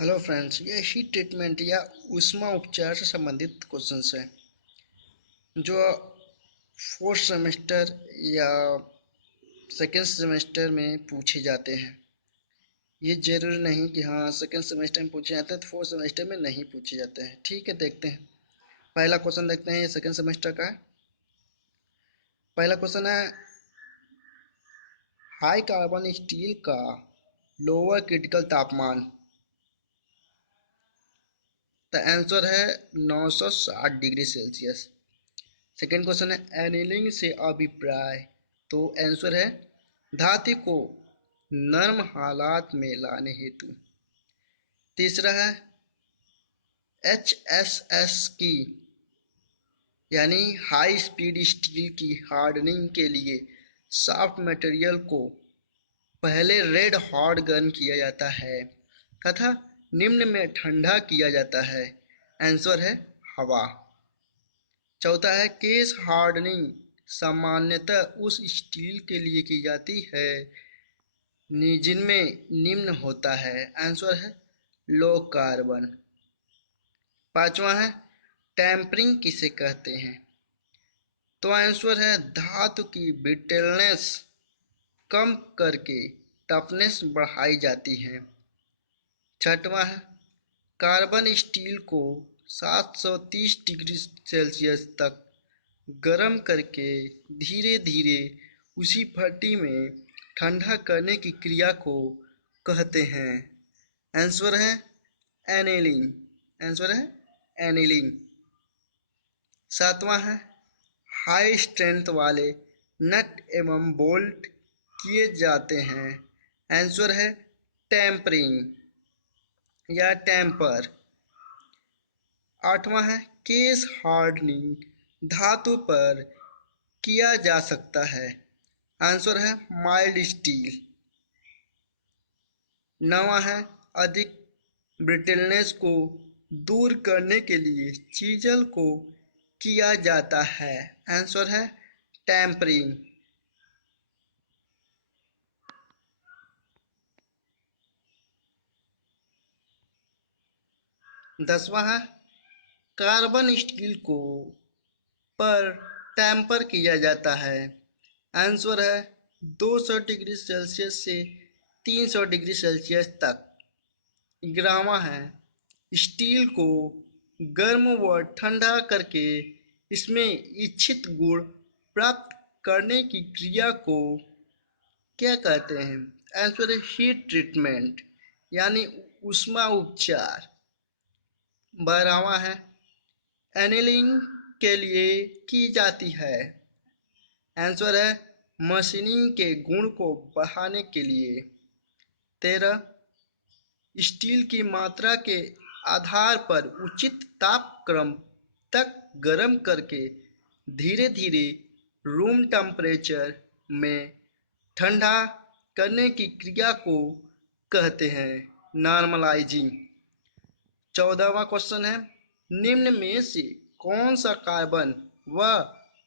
Hello friends, ये heat treatment या ऊष्मा उपचार से संबंधित क्वेश्चंस हैं जो फोर्थ सेमेस्टर या सेकेंड सेमेस्टर में पूछे जाते हैं। ये जरूरी नहीं कि हाँ सेकेंड सेमेस्टर में पूछे जाते हैं तो फोर्थ सेमेस्टर में नहीं पूछे जाते हैं। ठीक है, देखते हैं। पहला क्वेश्चन देखते हैं, ये सेकेंड सेमेस्टर का है। पहला क्वेश्चन है, हाई कार्बन स्टील का लोअर क्रिटिकल तापमान। तो आंसर है 960 डिग्री सेल्सियस। सेकेंड क्वेश्चन है, एनीलिंग से अभिप्राय। तो आंसर है धातु को नर्म हालात में लाने हेतु। तीसरा है, एच एस एस की यानी हाई स्पीड स्टील की हार्डनिंग के लिए सॉफ्ट मटेरियल को पहले रेड हॉट गन किया जाता है तथा निम्न में ठंडा किया जाता है। आंसर है हवा। चौथा है, केस हार्डनिंग सामान्यतः उस स्टील के लिए की जाती है जिनमें निम्न होता है। आंसर है लो कार्बन। पांचवा है, टेम्परिंग किसे कहते हैं। तो आंसर है धातु की ब्रिटलनेस कम करके टफनेस बढ़ाई जाती है। छठवां है, कार्बन स्टील को 730 डिग्री सेल्सियस तक गर्म करके धीरे धीरे उसी भट्टी में ठंडा करने की क्रिया को कहते हैं। आंसर है एनीलिंग। आंसर है एनीलिंग। सातवां है, हाई स्ट्रेंथ वाले नट एवं बोल्ट किए जाते हैं। आंसर है टेम्परिंग या टेम्पर। आठवां है, केस हार्डनिंग धातु पर किया जा सकता है। आंसर है माइल्ड स्टील। नवा है, अधिक ब्रिटलनेस को दूर करने के लिए चीजल को किया जाता है। आंसर है टेम्परिंग। दसवां है, कार्बन स्टील को पर टेम्पर किया जाता है। आंसर है 200 डिग्री सेल्सियस से 300 डिग्री सेल्सियस तक। ग्यारहवां है, स्टील को गर्म व ठंडा करके इसमें इच्छित गुण प्राप्त करने की क्रिया को क्या कहते हैं। आंसर है हीट ट्रीटमेंट यानी ऊष्मा उपचार। बारहवां है, एनीलिंग के लिए की जाती है। आंसर है मशीनिंग के गुण को बढ़ाने के लिए। तेरह, स्टील की मात्रा के आधार पर उचित तापक्रम तक गर्म करके धीरे धीरे रूम टेम्परेचर में ठंडा करने की क्रिया को कहते हैं नॉर्मलाइजिंग। 14वां क्वेश्चन है, निम्न में से कौन सा कार्बन व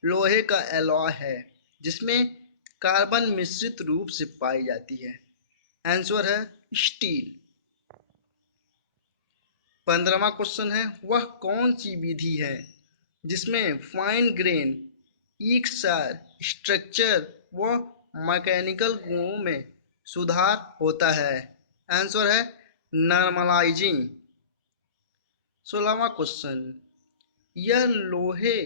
लोहे का एलॉय है जिसमें कार्बन मिश्रित रूप से पाई जाती है। आंसर है स्टील। 15वां क्वेश्चन है, वह कौन सी विधि है जिसमें फाइन ग्रेन इक्सार स्ट्रक्चर व मैकेनिकल गुणों में सुधार होता है। आंसर है नॉर्मलाइजिंग। 16वां क्वेश्चन, यह लोहे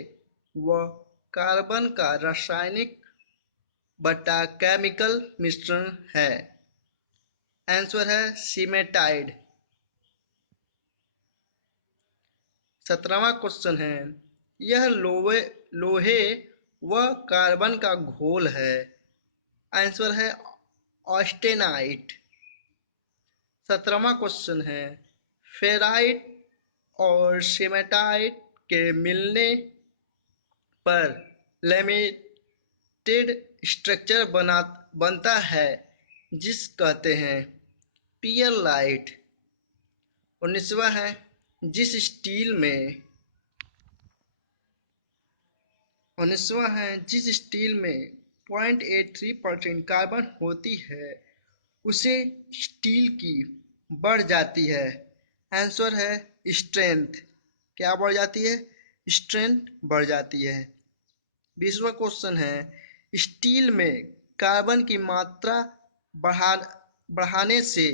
व कार्बन का रासायनिक बटा केमिकल मिश्रण है। आंसर है सीमेटाइड। 17वां क्वेश्चन है, यह लोहे व कार्बन का घोल है। आंसर है ऑस्टेनाइट। 17वां क्वेश्चन है, फेराइट और सीमेटाइट के मिलने पर लैमिनेटेड स्ट्रक्चर बनता है जिस कहते हैं पियरलाइट। 19वां है, जिस स्टील में 0.83% कार्बन होती है उसे स्टील की बढ़ जाती है। आंसर है स्ट्रेंथ। क्या बढ़ जाती है? स्ट्रेंथ बढ़ जाती है। 20वां क्वेश्चन है, स्टील में कार्बन की मात्रा बढ़ा बढ़ाने से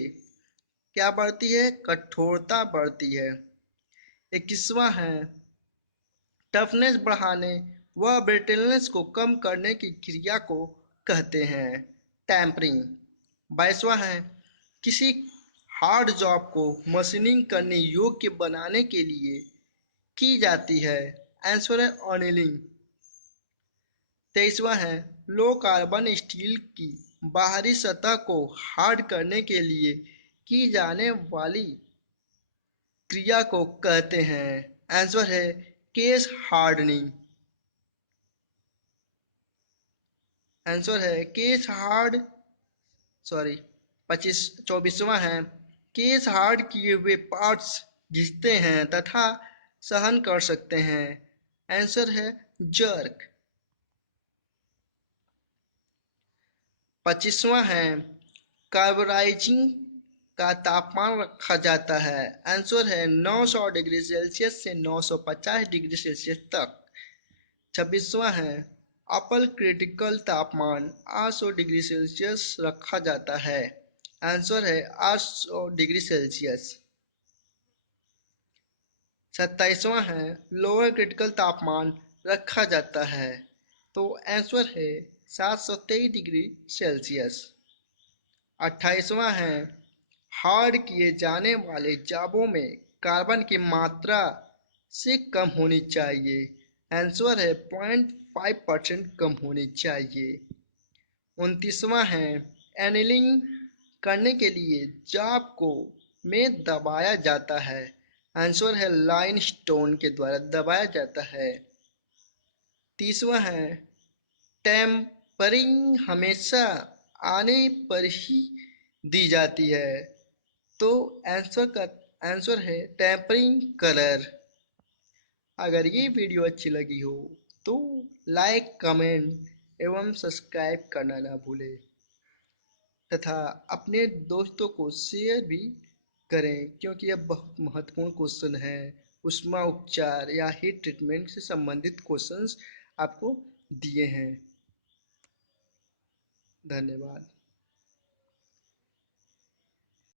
क्या बढ़ती है? कठोरता बढ़ती है। 21वां है, टफनेस बढ़ाने व ब्रिटलनेस को कम करने की क्रिया को कहते हैं टैम्परिंग। 22वां है, किसी हार्ड जॉब को मशीनिंग करने योग्य बनाने के लिए की जाती है। आंसर है ऑनिलिंग। 23वां है, लो कार्बन स्टील की बाहरी सतह को हार्ड करने के लिए की जाने वाली क्रिया को कहते हैं। आंसर है केस हार्डनिंग। आंसर है केस हार्ड, सॉरी 24वां है, केस हार्ड किए हुए पार्ट्स घिसते हैं तथा सहन कर सकते हैं। आंसर है जर्क। 25वां है, कार्बोराइजिंग का तापमान रखा जाता है। आंसर है 900 डिग्री सेल्सियस से 950 डिग्री सेल्सियस तक। 26वां है, अपल क्रिटिकल तापमान 800 डिग्री सेल्सियस रखा जाता है। आंसर है 800 डिग्री सेल्सियस। 27वां है, लोअर क्रिटिकल तापमान रखा जाता है। तो आंसर है 723 डिग्री सेल्सियस। 28वां है, हार्ड किए जाने वाले जाबों में कार्बन की मात्रा से कम होनी चाहिए। आंसर है 0.5% कम होनी चाहिए। 29वां है, एनिलिंग करने के लिए जाब को में दबाया जाता है। आंसर है लाइन स्टोन के द्वारा दबाया जाता है। 30वां है, टेम्परिंग हमेशा आने पर ही दी जाती है। तो आंसर है टेम्परिंग कलर। अगर ये वीडियो अच्छी लगी हो तो लाइक, कमेंट एवं सब्सक्राइब करना ना भूलें तथा अपने दोस्तों को शेयर भी करें, क्योंकि यह बहुत महत्वपूर्ण क्वेश्चन है। उष्मा उपचार या हीट ट्रीटमेंट से संबंधित क्वेश्चंस आपको दिए हैं। धन्यवाद।